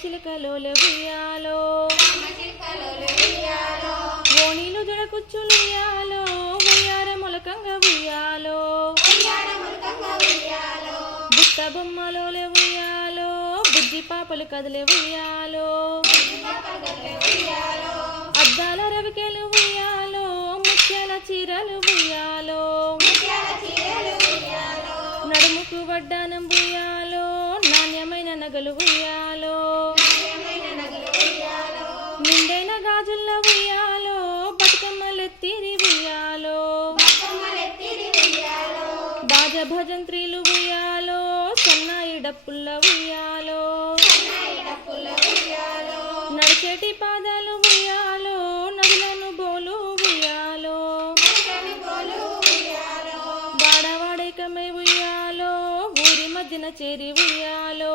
చిలకలోలే ఉయ్యాలో ఓణీలు జడకుచ్చులు ఉయ్యాలో ఉయ్యార మొలకంగా ఉయ్యాలో బుట్ట బొమ్మలోలే ఉయ్యాలో బుజ్జి పాపలు కదిలే ఉయ్యాలో అద్దాల రవికెలు ఉయ్యాలో ముత్యాల చీరలు ఉయ్యాలో నడుముకు వడ్డానం ఉయ్యాలో నాణ్యమైన నగలు ఉయ్యాలో నిండైన గాజుల్ల ఉయ్యాలో బతుకమ్మలెత్తిరి ఉయ్యాలో బాజ భజంత్రీలు ఉయ్యాలో సన్నాయి డప్పుల్ల ఉయ్యాలో నడిచేటి పాదాలు ఉయ్యాలో నదులను బోలు ఉయ్యాలో వాడవాడేకమై ఉయ్యాలో ఊరి మధ్యన చేరి ఉయ్యాలో